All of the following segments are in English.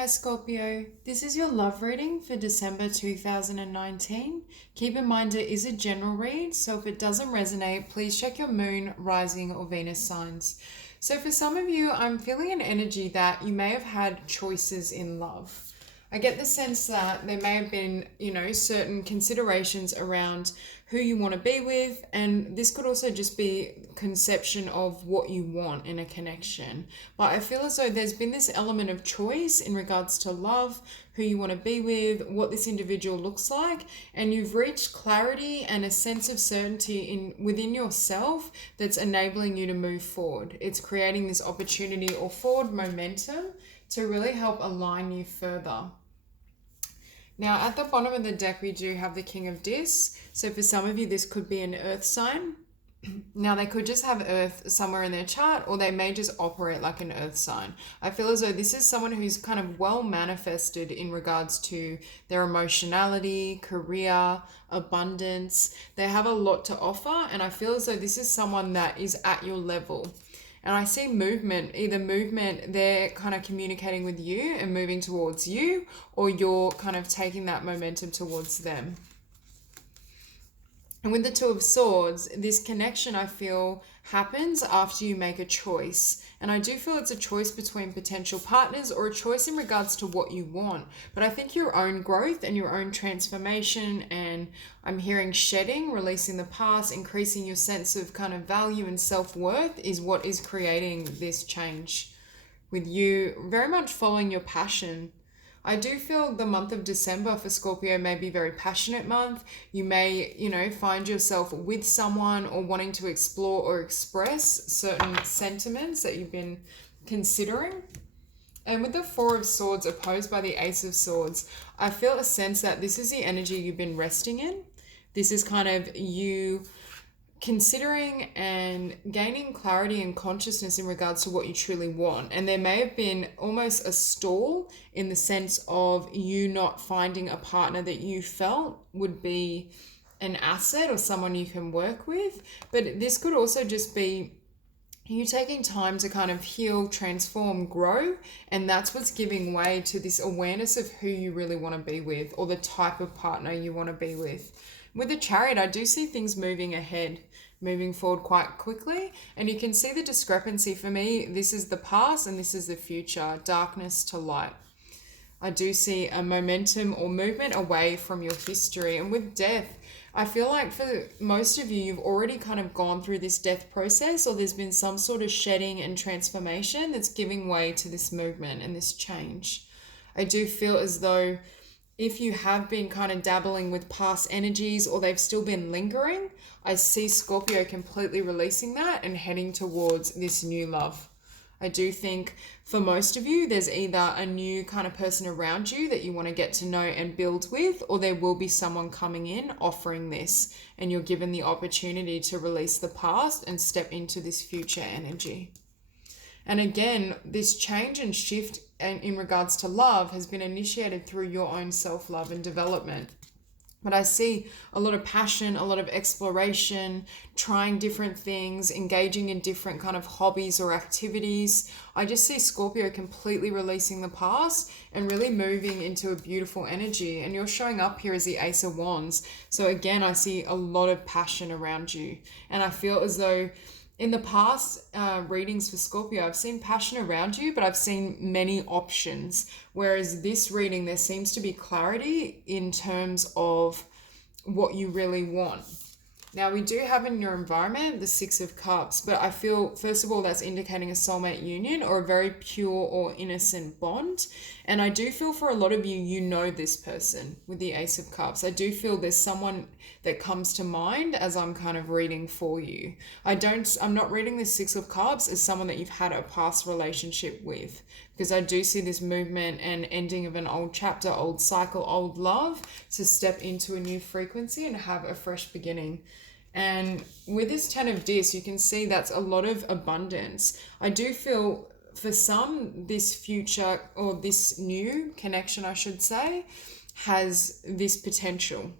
Hi Scorpio, this is your love reading for December 2019. Keep in mind it is a general read, so if it doesn't resonate, please check your moon, rising, or Venus signs. So for some of you, I'm feeling an energy that you may have had choices in love. I get the sense that there may have been, certain considerations around who you want to be with, and this could also just be conception of what you want in a connection. But I feel as though there's been this element of choice in regards to love, who you want to be with, what this individual looks like, and you've reached clarity and a sense of certainty within yourself that's enabling you to move forward. It's creating this opportunity or forward momentum to really help align you further. Now, at the bottom of the deck, we do have the King of Dis. So for some of you, this could be an earth sign. Now, they could just have earth somewhere in their chart, or they may just operate like an earth sign. I feel as though this is someone who's kind of well manifested in regards to their emotionality, career, abundance. They have a lot to offer, and I feel as though this is someone that is at your level. And I see movement, either movement, they're kind of communicating with you and moving towards you, or you're kind of taking that momentum towards them. And with the Two of Swords, this connection I feel happens after you make a choice. And I do feel it's a choice between potential partners or a choice in regards to what you want. But I think your own growth and your own transformation, and I'm hearing shedding, releasing the past, increasing your sense of kind of value and self-worth is what is creating this change with you very much following your passion. I do feel the month of December for Scorpio may be a very passionate month. You may, find yourself with someone or wanting to explore or express certain sentiments that you've been considering. And with the Four of Swords opposed by the Ace of Swords, I feel a sense that this is the energy you've been resting in. This is kind of you considering and gaining clarity and consciousness in regards to what you truly want. And there may have been almost a stall in the sense of you not finding a partner that you felt would be an asset or someone you can work with. But this could also just be you taking time to kind of heal, transform, grow, and that's what's giving way to this awareness of who you really want to be with or the type of partner you want to be with. With the Chariot, I do see things moving ahead, moving forward quite quickly, and you can see the discrepancy. For me, this is the past and this is the future, darkness to light. I do see a momentum or movement away from your history. And with death, I feel like for most of you, you've already kind of gone through this death process, or there's been some sort of shedding and transformation that's giving way to this movement and this change. I do feel as though if you have been kind of dabbling with past energies or they've still been lingering, I see Scorpio completely releasing that and heading towards this new love. I do think for most of you, there's either a new kind of person around you that you want to get to know and build with, or there will be someone coming in offering this, and you're given the opportunity to release the past and step into this future energy. And again, this change and shift in regards to love has been initiated through your own self-love and development. But I see a lot of passion, a lot of exploration, trying different things, engaging in different kind of hobbies or activities. I just see Scorpio completely releasing the past and really moving into a beautiful energy. And you're showing up here as the Ace of Wands. So again, I see a lot of passion around you. And I feel as though in the past readings for Scorpio, I've seen passion around you, but I've seen many options. Whereas this reading, there seems to be clarity in terms of what you really want. Now, we do have in your environment the Six of Cups, but I feel, first of all, that's indicating a soulmate union or a very pure or innocent bond. And I do feel for a lot of you, you know this person with the Ace of Cups. I do feel there's someone that comes to mind as I'm kind of reading for you. I'm not reading the Six of Cups as someone that you've had a past relationship with, because I do see this movement and ending of an old chapter, old cycle, old love to step into a new frequency and have a fresh beginning. And with this Ten of Dis, you can see that's a lot of abundance. I do feel for some, this future or this new connection, I should say, has this potential.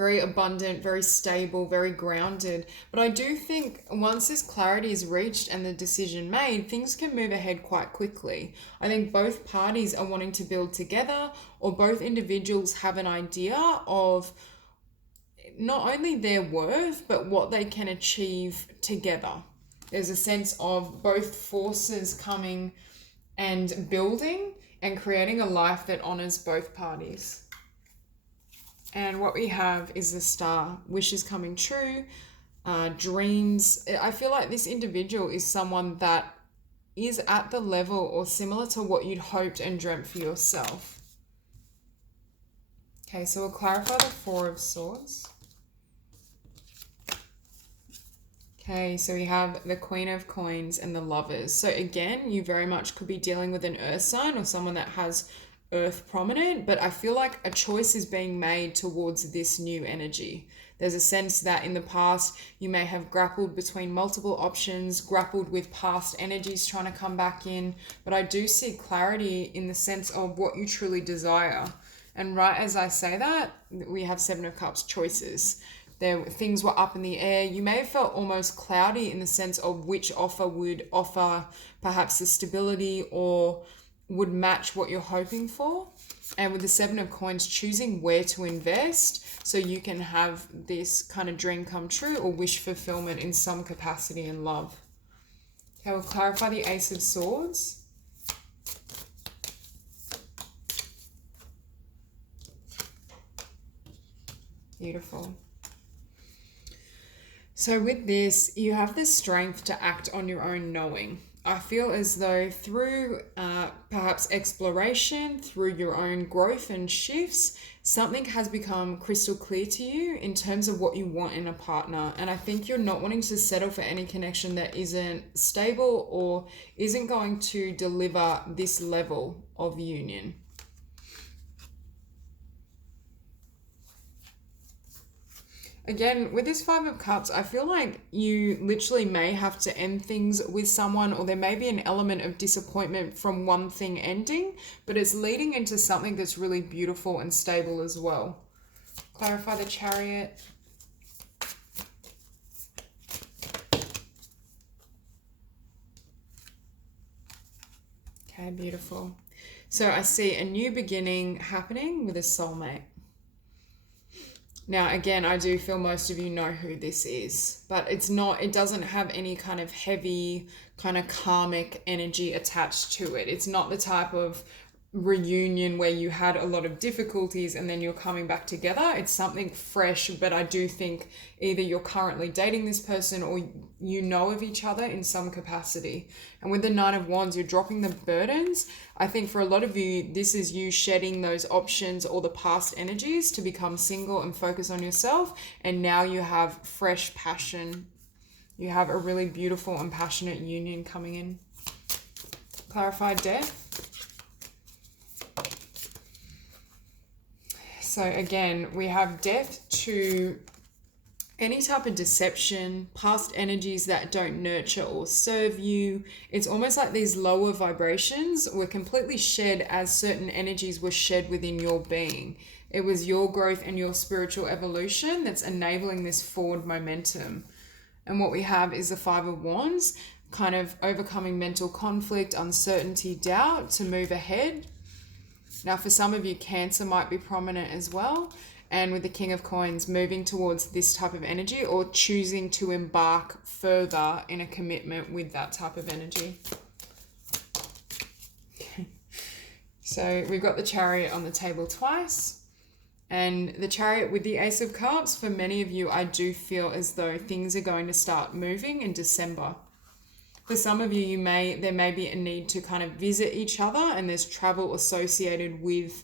very abundant, very stable, very grounded. But I do think once this clarity is reached and the decision made, things can move ahead quite quickly. I think both parties are wanting to build together, or both individuals have an idea of not only their worth, but what they can achieve together. There's a sense of both forces coming and building and creating a life that honors both parties. And what we have is the Star, wishes coming true, dreams. I feel like this individual is someone that is at the level or similar to what you'd hoped and dreamt for yourself. Okay, so we'll clarify the Four of Swords. Okay, so we have the Queen of Coins and the Lovers. So again, you very much could be dealing with an earth sign or someone that has earth prominent, but I feel like a choice is being made towards this new energy. There's a sense that in the past, you may have grappled between multiple options, grappled with past energies trying to come back in, but I do see clarity in the sense of what you truly desire. And right as I say that, we have Seven of Cups, choices. Things were up in the air. You may have felt almost cloudy in the sense of which offer would offer perhaps the stability or would match what you're hoping for. And with the Seven of Coins, choosing where to invest so you can have this kind of dream come true or wish fulfillment in some capacity in love. Okay, we'll clarify the Ace of Swords. Beautiful. So with this, you have the strength to act on your own knowing. I feel as though through perhaps exploration, through your own growth and shifts, something has become crystal clear to you in terms of what you want in a partner. And I think you're not wanting to settle for any connection that isn't stable or isn't going to deliver this level of union. Again, with this Five of Cups, I feel like you literally may have to end things with someone, or there may be an element of disappointment from one thing ending, but it's leading into something that's really beautiful and stable as well. Clarify the Chariot. Okay, beautiful. So I see a new beginning happening with a soulmate. Now, again, I do feel most of you know who this is, but it doesn't have any kind of heavy, kind of karmic energy attached to it. It's not the type of reunion where you had a lot of difficulties and then you're coming back together. It's something fresh, but I do think either you're currently dating this person or you know of each other in some capacity. And with the Nine of Wands, you're dropping the burdens. I think for a lot of you, this is you shedding those options or the past energies to become single and focus on yourself. And now you have fresh passion. You have a really beautiful and passionate union coming in. Clarify Death. So again, we have death to any type of deception, past energies that don't nurture or serve you. It's almost like these lower vibrations were completely shed as certain energies were shed within your being. It was your growth and your spiritual evolution that's enabling this forward momentum. And what we have is the Five of Wands, kind of overcoming mental conflict, uncertainty, doubt to move ahead. Now, for some of you, Cancer might be prominent as well. And with the King of Coins, moving towards this type of energy or choosing to embark further in a commitment with that type of energy. So we've got the Chariot on the table twice. And the Chariot with the Ace of Cups, for many of you, I do feel as though things are going to start moving in December. For some of you, there may be a need to kind of visit each other, and there's travel associated with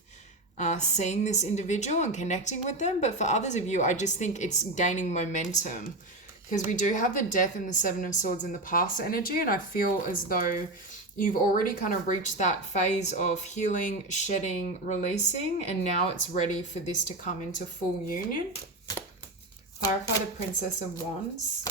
seeing this individual and connecting with them. But for others of you, I just think it's gaining momentum because we do have the Death and the Seven of Swords in the past energy, and I feel as though you've already kind of reached that phase of healing, shedding, releasing, and now it's ready for this to come into full union. Clarify the Princess of Wands.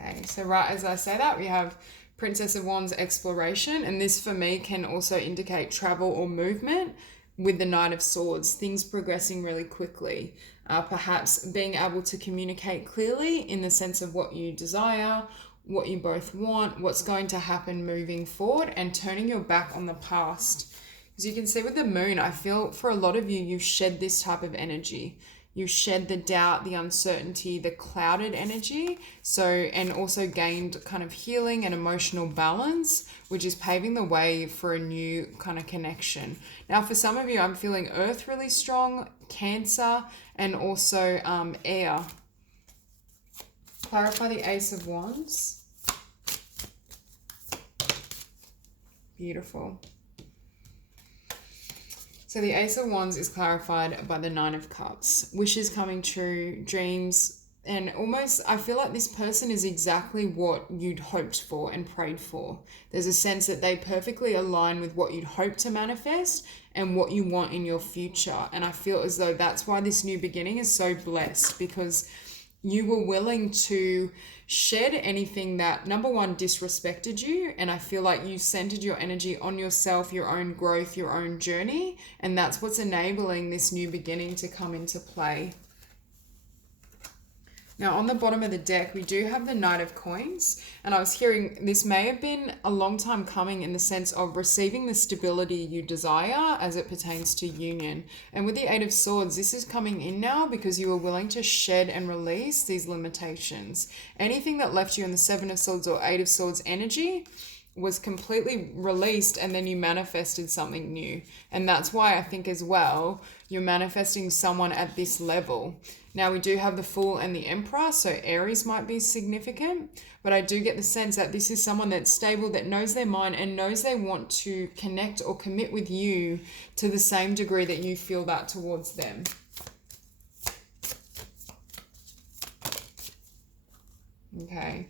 Okay, so right as I say that, we have Princess of Wands, exploration, and this for me can also indicate travel or movement. with the Knight of Swords, things progressing really quickly. Perhaps being able to communicate clearly in the sense of what you desire, what you both want, what's going to happen moving forward, and turning your back on the past. As you can see with the moon, I feel for a lot of you, you've shed this type of energy. You shed the doubt, the uncertainty, the clouded energy. So, and also gained kind of healing and emotional balance, which is paving the way for a new kind of connection. Now, for some of you, I'm feeling earth really strong, Cancer, and also air. Clarify the Ace of Wands. Beautiful. So the Ace of Wands is clarified by the Nine of Cups. Wishes coming true, dreams, and almost I feel like this person is exactly what you'd hoped for and prayed for. There's a sense that they perfectly align with what you'd hope to manifest and what you want in your future. And I feel as though that's why this new beginning is so blessed, because you were willing to shed anything that, number one, disrespected you. And I feel like you centered your energy on yourself, your own growth, your own journey. And that's what's enabling this new beginning to come into play. Now, on the bottom of the deck, we do have the Knight of Coins. And I was hearing this may have been a long time coming in the sense of receiving the stability you desire as it pertains to union. And with the Eight of Swords, this is coming in now because you were willing to shed and release these limitations. Anything that left you in the Seven of Swords or Eight of Swords energy was completely released, and then you manifested something new. And that's why I think as well, you're manifesting someone at this level. Now we do have the Fool and the Emperor, so Aries might be significant, but I do get the sense that this is someone that's stable, that knows their mind and knows they want to connect or commit with you to the same degree that you feel that towards them. Okay.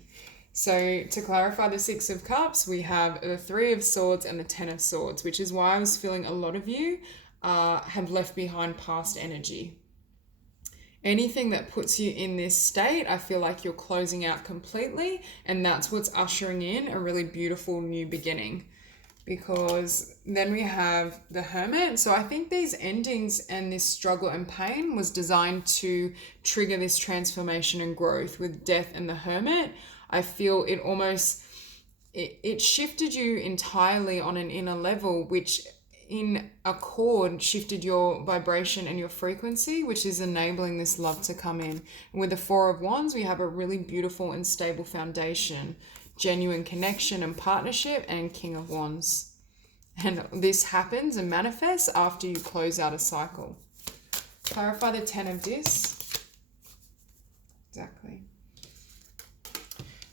So to clarify the Six of Cups, we have the Three of Swords and the Ten of Swords, which is why I was feeling a lot of you have left behind past energy. Anything that puts you in this state, I feel like you're closing out completely, and that's what's ushering in a really beautiful new beginning. Because then we have the Hermit. So I think these endings and this struggle and pain was designed to trigger this transformation and growth. With Death and the Hermit, I feel it almost, it shifted you entirely on an inner level, which in accord shifted your vibration and your frequency, which is enabling this love to come in. And with the Four of Wands, we have a really beautiful and stable foundation, genuine connection and partnership, and King of Wands. And this happens and manifests after you close out a cycle. Clarify the Ten of Discs. Exactly.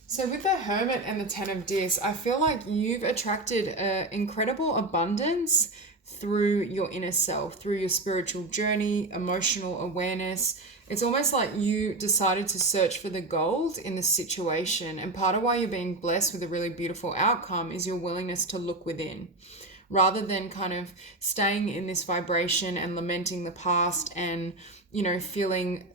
So with the Hermit and the Ten of Discs, I feel like you've attracted incredible abundance through your inner self, through your spiritual journey, emotional awareness. It's almost like you decided to search for the gold in this situation. And part of why you're being blessed with a really beautiful outcome is your willingness to look within. Rather than kind of staying in this vibration and lamenting the past and, feeling,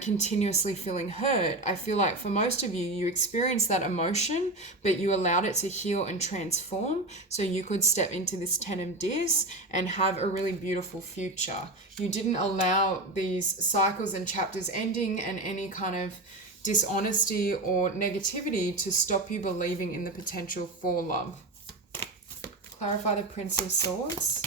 continuously feeling hurt. I feel like for most of you, you experienced that emotion, but you allowed it to heal and transform so you could step into this Ten of Discs and have a really beautiful future. You didn't allow these cycles and chapters ending and any kind of dishonesty or negativity to stop you believing in the potential for love. Clarify the Prince of Swords.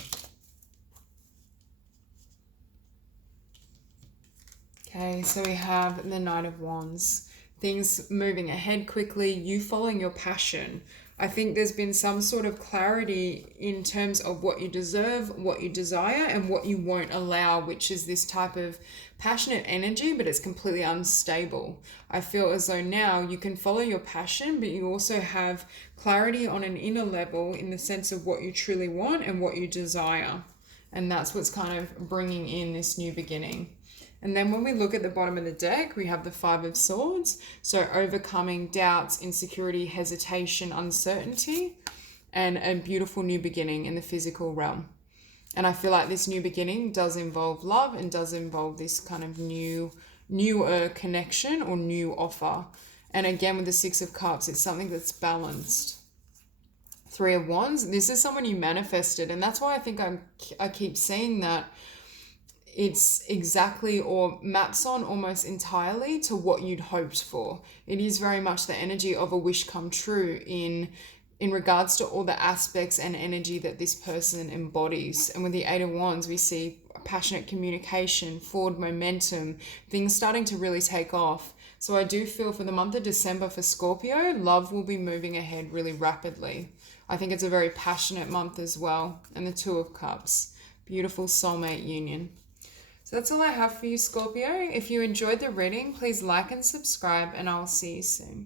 Okay, so we have the Knight of Wands. Things moving ahead quickly, you following your passion. I think there's been some sort of clarity in terms of what you deserve, what you desire, and what you won't allow, which is this type of passionate energy, but it's completely unstable. I feel as though now you can follow your passion, but you also have clarity on an inner level in the sense of what you truly want and what you desire. And that's what's kind of bringing in this new beginning. And then when we look at the bottom of the deck, we have the Five of Swords. So overcoming doubts, insecurity, hesitation, uncertainty, and a beautiful new beginning in the physical realm. And I feel like this new beginning does involve love and does involve this kind of newer connection or new offer. And again, with the Six of Cups, it's something that's balanced. Three of Wands, this is someone you manifested. And that's why I think I keep saying that it's exactly or maps on almost entirely to what you'd hoped for. It is very much the energy of a wish come true in regards to all the aspects and energy that this person embodies. And with the Eight of Wands, we see passionate communication, forward momentum, things starting to really take off. So I do feel for the month of December for Scorpio, love will be moving ahead really rapidly. I think it's a very passionate month as well. And the Two of Cups, beautiful soulmate union. So that's all I have for you, Scorpio. If you enjoyed the reading, please like and subscribe, and I'll see you soon.